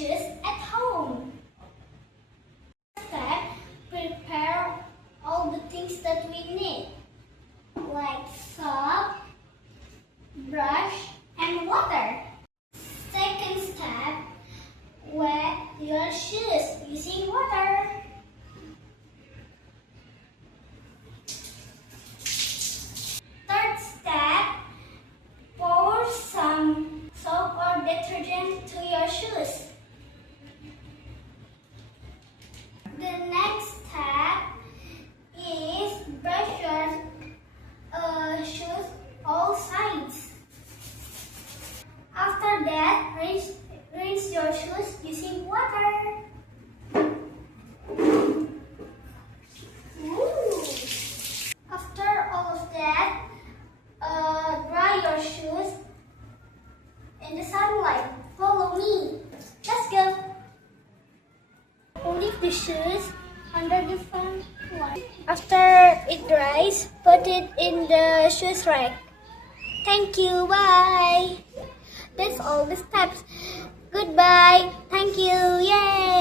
shoes at home. Step, prepare all the things that we need, like soap, brush, and water. Second step, wet your shoes using water. Third step, pour some soap or detergent to your shoes. The next step is brush your shoes all sides. After that, rinse your shoes using water. Ooh. After all of that, dry your shoes in the sunlight. Follow me. Let's go. Leave the shoes under the sunlight. After it dries, put it in the shoes rack. Thank you. Bye. That's all the steps. Goodbye. Thank you. Yay.